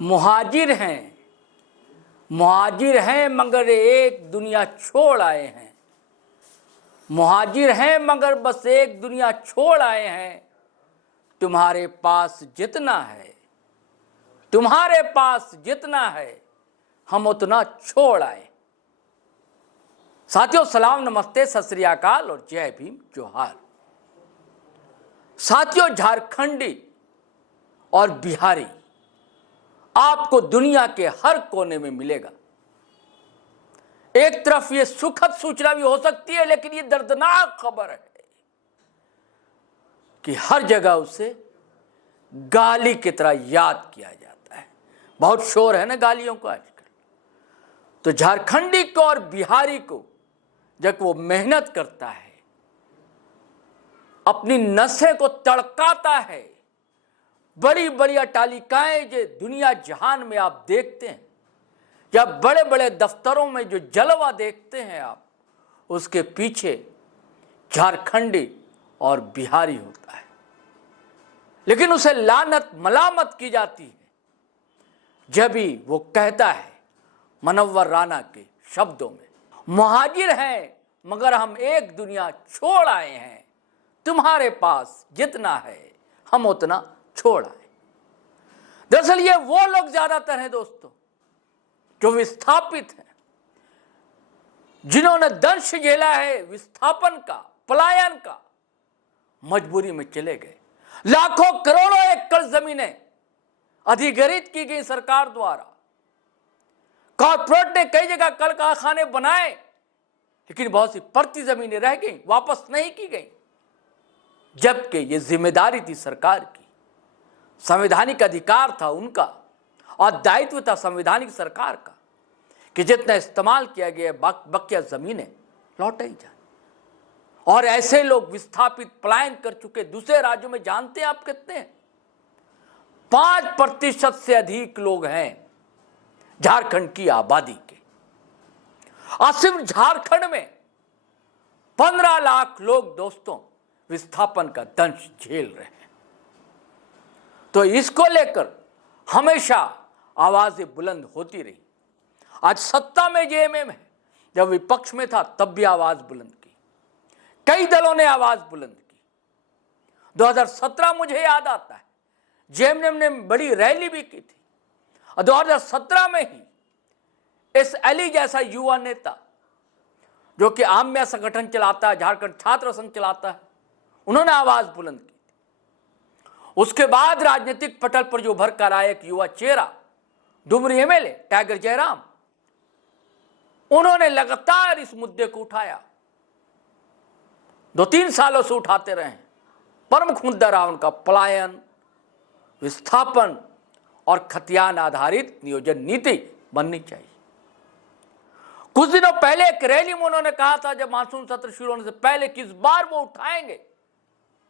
मुहाजिर हैं मगर एक दुनिया छोड़ आए हैं। मुहाजिर हैं मगर बस एक दुनिया छोड़ आए हैं। तुम्हारे पास जितना है हम उतना छोड़ आए। साथियों, सलाम, नमस्ते, सत श्री अकाल और जय भीम, जोहार। साथियों, झारखंडी और बिहारी आपको दुनिया के हर कोने में मिलेगा। एक तरफ ये सुखद सूचना भी हो सकती है, लेकिन ये दर्दनाक खबर है कि हर जगह उसे गाली की तरह याद किया जाता है। बहुत शोर है ना गालियों को आजकल। तो झारखंडी को और बिहारी को जब वो मेहनत करता है, अपनी नसें को तड़काता है, बड़ी बड़ी अट्टालिकाएं जो दुनिया जहान में आप देखते हैं, या बड़े बड़े दफ्तरों में जो जलवा देखते हैं आप, उसके पीछे झारखंडी और बिहारी होता है। लेकिन उसे लानत मलामत की जाती है जब भी वो कहता है मनव्वर राणा के शब्दों में, मुहाजिर हैं मगर हम एक दुनिया छोड़ आए हैं। तुम्हारे पास जितना है हम उतना छोड़ आए। दरअसल ये वो लोग ज्यादातर हैं दोस्तों जो विस्थापित हैं, जिन्होंने दंश झेला है विस्थापन का, पलायन का, मजबूरी में चले गए। लाखों करोड़ों एकड़ जमीनें अधिग्रहित की गई सरकार द्वारा। कॉर्पोरेट ने कई जगह कल कारखाने बनाए, लेकिन बहुत सी पड़ती जमीनें रह गई, वापस नहीं की गई, जबकि ये जिम्मेदारी थी सरकार की, संवैधानिक अधिकार था उनका और दायित्व था संवैधानिक सरकार का कि जितना इस्तेमाल किया गया बकिया जमीनें लौटाई जाए। और ऐसे लोग विस्थापित पलायन कर चुके दूसरे राज्यों में जानते हैं आप कितने हैं? 5% से अधिक लोग हैं झारखंड की आबादी के। और सिर्फ झारखंड में 15 लाख लोग दोस्तों विस्थापन का दंश झेल रहे हैं। तो इसको लेकर हमेशा आवाजें बुलंद होती रही। आज सत्ता में जेएमएम है, जब विपक्ष में था तब भी आवाज बुलंद की, कई दलों ने आवाज बुलंद की। 2017 मुझे याद आता है, जेएमएम ने बड़ी रैली भी की थी। और 2017 में ही इस अली जैसा युवा नेता जो कि आम्या संगठन चलाता है, झारखंड छात्र संघ चलाता है, उन्होंने आवाज बुलंद की। उसके बाद राजनीतिक पटल पर जो उभर कर आया एक युवा चेहरा, डुमरी एमएलए टाइगर जयराम, उन्होंने लगातार इस मुद्दे को उठाया। 2-3 सालों से उठाते रहे। प्रमुख मुद्दा रहा उनका पलायन, विस्थापन और खतियान आधारित नियोजन नीति बननी चाहिए। कुछ दिनों पहले एक रैली में उन्होंने कहा था, जब मानसून सत्र शुरू होने से पहले, कि इस बार वो उठाएंगे,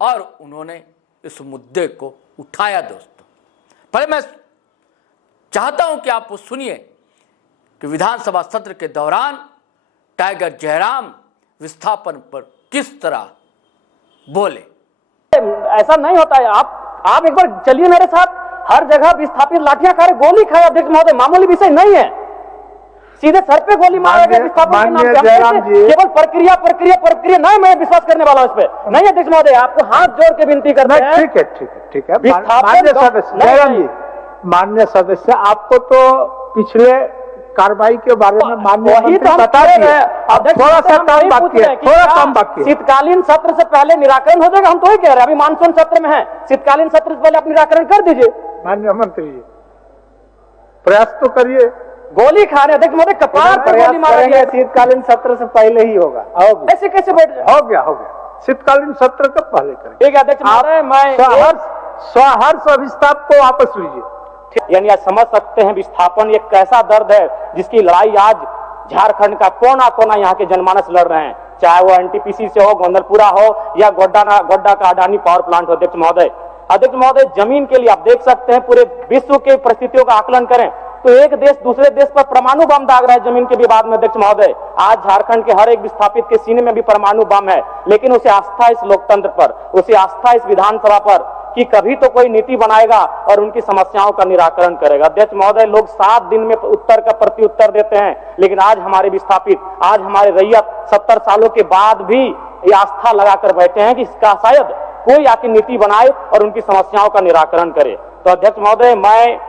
और उन्होंने इस मुद्दे को उठाया। दोस्तों, पहले मैं चाहता हूं कि आप वो सुनिए कि विधानसभा सत्र के दौरान टाइगर जयराम विस्थापन पर किस तरह बोले। ऐसा नहीं होता है। आप एक बार चलिए मेरे साथ। हर जगह विस्थापित लाठियां खा रहे, गोली खाए अध्यक्ष महोदय, मामूली विषय नहीं है। सीधे सर पे गोली मारा गया विस्थापन के नाम पे। केवल प्रक्रिया नहीं, मैं विश्वास करने वाला हूं इस पे नहीं। अध्यक्ष महोदय, आपको हाथ जोड़ के विनती करना है। ठीक है। माननीय सदस्य, आपको तो पिछले कार्रवाई के बारे में माननीय मंत्री बता रहे हैं। थोड़ा सा काम बाकी है। शीतकालीन सत्र से पहले निराकरण हो जाएगा, हम तो ही कह रहे हैं। अभी मानसून सत्र में है, शीतकालीन सत्र से पहले आप निराकरण कर दीजिए। माननीय मंत्री जी, प्रयास तो करिए। गोली खा रहे अध्यक्ष महोदय, कपार पर गोली मारा गया। शीतकालीन सत्र से पहले ही होगा। ऐसे कैसे बैठ जाए? हो गया। शीतकालीन सत्र कब पहले करें? ठीक है अध्यक्ष महोदय, मैं सहर्ष विस्थाप को वापस लीजिए। यानी आज समझ सकते हैं विस्थापन एक कैसा दर्द है, जिसकी लड़ाई आज झारखंड का कोना कोना यहाँ के जनमानस लड़ रहे हैं। चाहे वो एनटीपीसी से हो, गोंदलपुरा हो, या गोड्डा का अडानी पावर प्लांट हो। अध्यक्ष महोदय, जमीन के लिए आप देख सकते हैं, पूरे विश्व के परिस्थितियों का आकलन करें तो एक देश दूसरे देश पर परमाणु बम दाग रहा है जमीन के विवाद में। अध्यक्ष महोदय, आज झारखंड के हर एक विस्थापित के सीने में भी परमाणु बम है, लेकिन उसे आस्था इस लोकतंत्र पर, उसे आस्था इस विधानसभा पर कि कभी तो कोई नीति बनाएगा और उनकी समस्याओं का निराकरण करेगा। अध्यक्ष महोदय, लोग 7 दिन में उत्तर का प्रत्युत्तर देते हैं, लेकिन आज हमारे विस्थापित, आज हमारे रैयत 70 सालों के बाद भी ये आस्था लगाकर बैठे हैं कि इसका शायद कोई आके नीति बनाए और उनकी समस्याओं का निराकरण करे। तो अध्यक्ष महोदय, मैं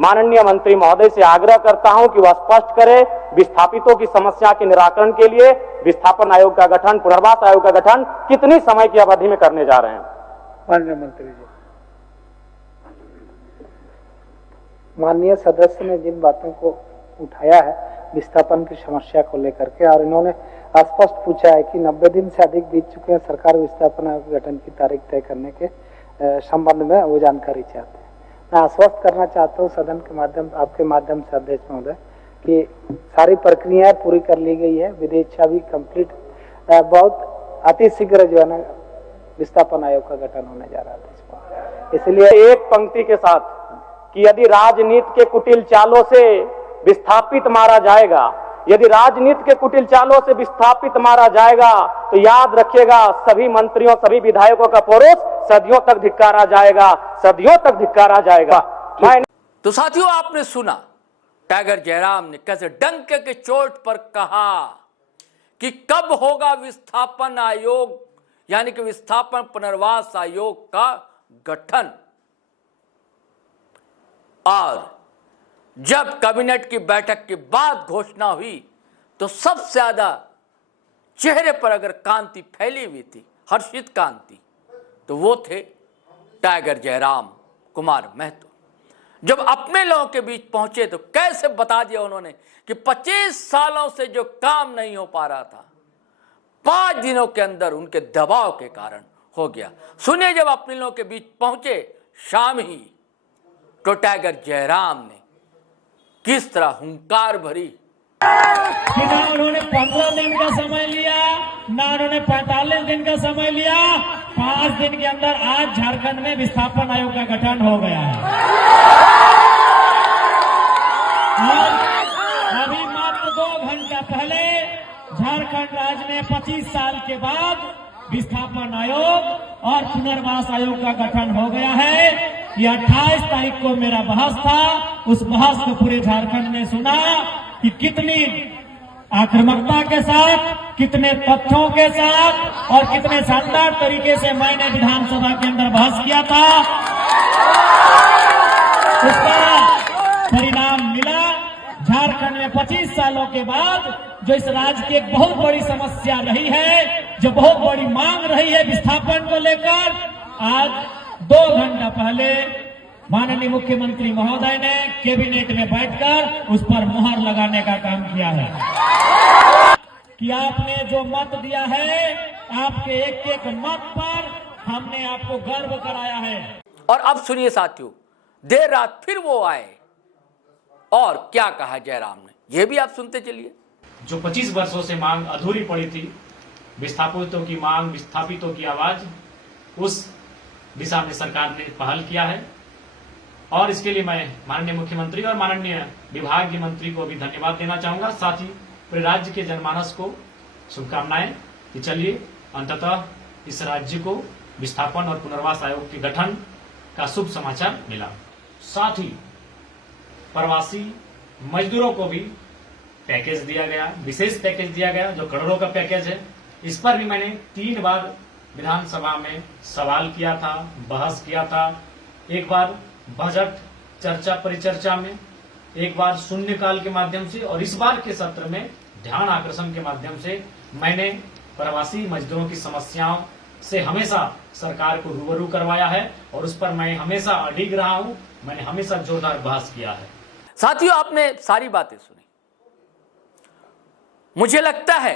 माननीय मंत्री महोदय से आग्रह करता हूं कि वह स्पष्ट करे विस्थापितों की समस्या के निराकरण के लिए विस्थापन आयोग का गठन, पुनर्वास आयोग का गठन कितनी समय की अवधि में करने जा रहे हैं। माननीय मंत्री जी, माननीय सदस्य ने जिन बातों को उठाया है विस्थापन की समस्या को लेकर के, और इन्होंने स्पष्ट पूछा है कि 90 दिन से अधिक बीत चुके हैं, सरकार विस्थापन आयोग गठन की तारीख तय करने के संबंध में वो जानकारी चाहते हैं। मैं आश्वस्त करना चाहता हूँ सदन के माध्यम, आपके माध्यम से अध्यक्ष महोदय, कि सारी प्रक्रियाएं पूरी कर ली गई है, विदेशा भी कंप्लीट, बहुत अतिशीघ्र जो है ना विस्थापन आयोग का गठन होने जा रहा था। इसलिए एक पंक्ति के साथ कि यदि राजनीति के कुटिल चालों से विस्थापित मारा जाएगा, यदि राजनीति के कुटिल चालों से विस्थापित मारा जाएगा, तो याद रखिएगा सभी मंत्रियों, सभी विधायकों का परोस सदियों तक धिक्कारा जाएगा, सदियों तक धिक्कारा जाएगा। तो साथियों, आपने सुना टाइगर जयराम ने कैसे डंक के चोट पर कहा कि कब होगा विस्थापन आयोग, यानी कि विस्थापन पुनर्वास आयोग का गठन। और जब कैबिनेट की बैठक के बाद घोषणा हुई तो सबसे ज्यादा चेहरे पर अगर कांति फैली हुई थी, हर्षित कांति, तो वो थे टाइगर जयराम कुमार महतो। जब अपने लोगों के बीच पहुंचे तो कैसे बता दिया उन्होंने कि 25 सालों से जो काम नहीं हो पा रहा था 5 दिनों के अंदर उनके दबाव के कारण हो गया। सुनिए, जब अपने लोगों के बीच पहुंचे शाम ही, तो टाइगर जयराम ने किस तरह हुंकार भरी। ना उन्होंने 15 दिन का समय लिया, ना उन्होंने 45 दिन का समय लिया, 5 दिन के अंदर आज झारखंड में विस्थापन आयोग का गठन हो गया है। और अभी मात्र 2 घंटा पहले झारखंड राज्य में 25 साल के बाद विस्थापन आयोग और पुनर्वास आयोग का गठन हो गया है। ये 28 तारीख को मेरा बहस था, उस बहस को पूरे झारखंड ने सुना कि कितनी आक्रामकता के साथ, कितने तथ्यों के साथ और कितने शानदार तरीके से मैंने विधानसभा के अंदर बहस किया था। उसका परिणाम मिला। झारखंड में 25 सालों के बाद जो इस राज्य की एक बहुत बड़ी समस्या रही है, जो बहुत बड़ी मांग रही है विस्थापन को लेकर, आज 2 घंटा पहले माननीय मुख्यमंत्री महोदय ने कैबिनेट में बैठकर उस पर मुहर लगाने का काम किया है कि आपने जो मत दिया है, आपके एक एक मत पर हमने आपको गर्व कराया है। और अब सुनिए साथियों, देर रात फिर वो आए और क्या कहा जयराम ने, ये भी आप सुनते चलिए। जो 25 वर्षों से मांग अधूरी पड़ी थी, विस्थापितों की मांग, विस्थापितों की आवाज, उस दिशा में सरकार ने पहल किया है और इसके लिए मैं माननीय मुख्यमंत्री और माननीय विभागीय मंत्री को भी धन्यवाद देना चाहूंगा। साथ ही पूरे राज्य के जनमानस को शुभकामनाएं कि चलिए अंततः इस राज्य को विस्थापन और पुनर्वास आयोग के गठन का शुभ समाचार मिला। साथ ही प्रवासी मजदूरों को भी पैकेज दिया गया, विशेष पैकेज दिया गया जो करोड़ों का पैकेज है। इस पर भी मैंने 3 बार विधानसभा में सवाल किया था, बहस किया था। एक बार बजट चर्चा परिचर्चा में, एक बार शून्यकाल के माध्यम से, और इस बार के सत्र में ध्यान आकर्षण के माध्यम से मैंने प्रवासी मजदूरों की समस्याओं से हमेशा सरकार को रूबरू करवाया है और उस पर मैं हमेशा अडिग रहा हूं। मैंने हमेशा जोरदार बहस किया है। साथियों, आपने सारी बातें सुनी। मुझे लगता है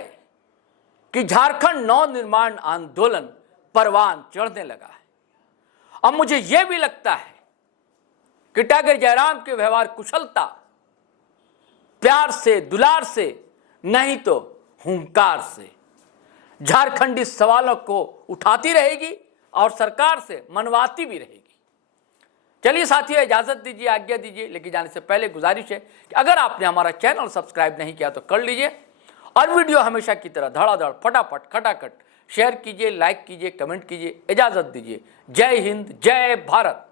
कि झारखंड नवनिर्माण आंदोलन परवान चढ़ने लगा है। अब मुझे यह भी लगता है कि टाइगर जयराम के व्यवहार कुशलता, प्यार से, दुलार से, नहीं तो हुंकार से झारखंडी सवालों को उठाती रहेगी और सरकार से मनवाती भी रहेगी। चलिए साथियों, इजाजत दीजिए, आज्ञा दीजिए, लेकिन जाने से पहले गुजारिश है कि अगर आपने हमारा चैनल सब्सक्राइब नहीं किया तो कर लीजिए और वीडियो हमेशा की तरह धड़ाधड़ फटाफट खटाखट शेयर कीजिए, लाइक कीजिए, कमेंट कीजिए। इजाजत दीजिए। जय हिंद, जय भारत।